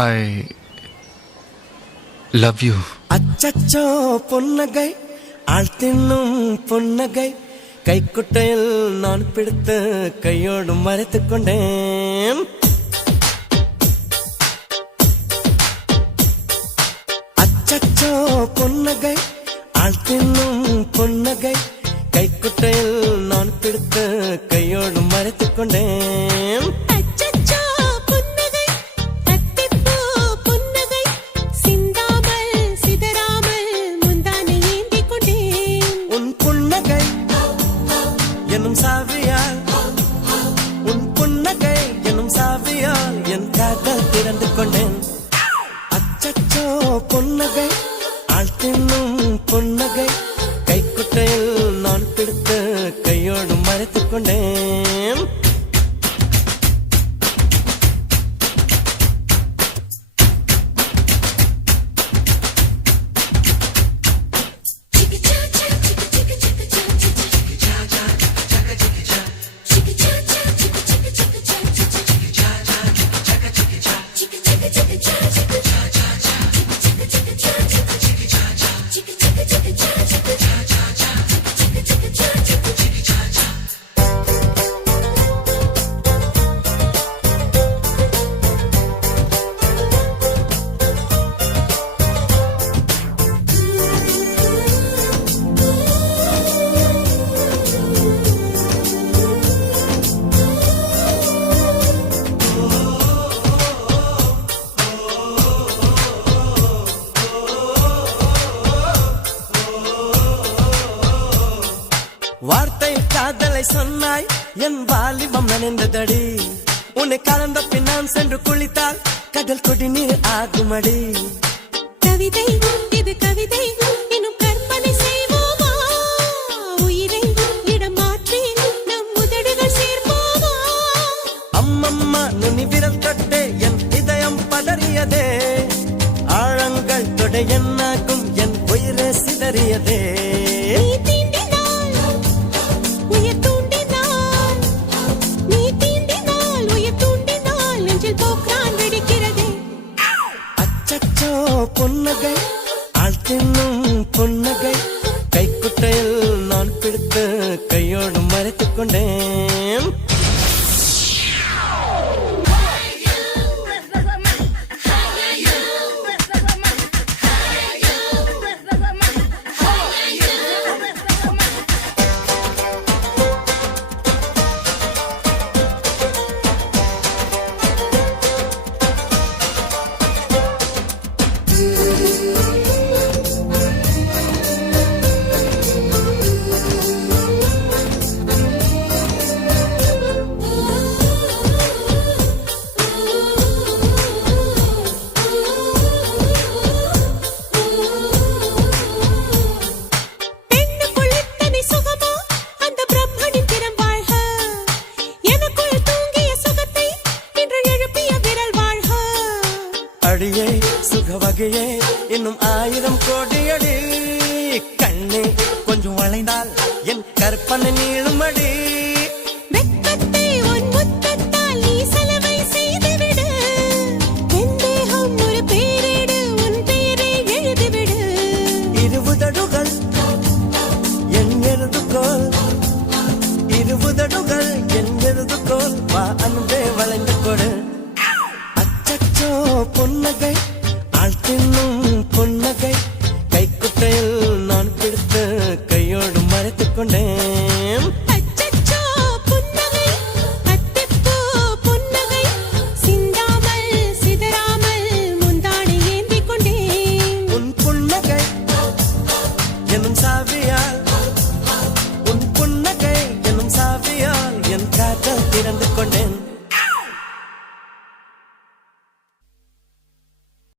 I love you. அச்சச்சோ பொன்னகை ஆள் தின்னும் பொன்னகை கைக்குட்டையில் நான் பிடித்து கையோடு மறைத்துக் கொண்டேன். அச்சச்சோ பொன்னகை ஆள் தின்னும் பொன்னகை கைக்குட்டையில் நான் பிடித்து கையோடு மறைத்துக் கொண்டேன். எனும் சாவியால் உன் புன்னகை எனும் சாவியால் என் காதல் திறந்து கொண்டேன். அச்சச்சோ பொன்னகை ஆள் தின்னும் பொன்னகை கைக்குட்டையில் நான் பிடித்து கையோடு மறைத்துக் கொண்டேன். வார்த்தை காதலை சொன்னாய் என் வாலிபம் நனைந்ததடி. உன்னை கலந்த பின் நான் சென்று குளித்தால் கடல் கொடி நீர் ஆகுமடி. கவிதை இது கவிதை இன்னும் கற்பனை செய்வோமா? உயிரை இடம் மாற்றி நம் உதடுகள் சேர்ப்போமா? அம்மம்மா நுனி விரல் தொட்டே என் இதயம் பதறியதே. ஆழங்கள் தொட என்னாகும் என் உயிரை சிதறியதே. பொன்னகை ஆள் தின்னும் பொன்னகை கைக்குட்டையில் நான் பிடித்து கையோடு மறைத்துக் கொண்டேன். அடியே சுக வகையே இன்னும் 1000 கோடியடி. கண்ணே கொஞ்சம் வளைந்தால் என் கற்பனை நீளுமடி. வெட்கத்தை உன் முத்தத்தால் நீ செலவை செய்துவிடு. என் தேகம் ஒரு பேரிடு, உன் பேரை எழுதிவிடு. இருபுதடுகள் என் எழுதுகோல், இருபுதடுகள் என் எழுதுகோல். வா அன்பு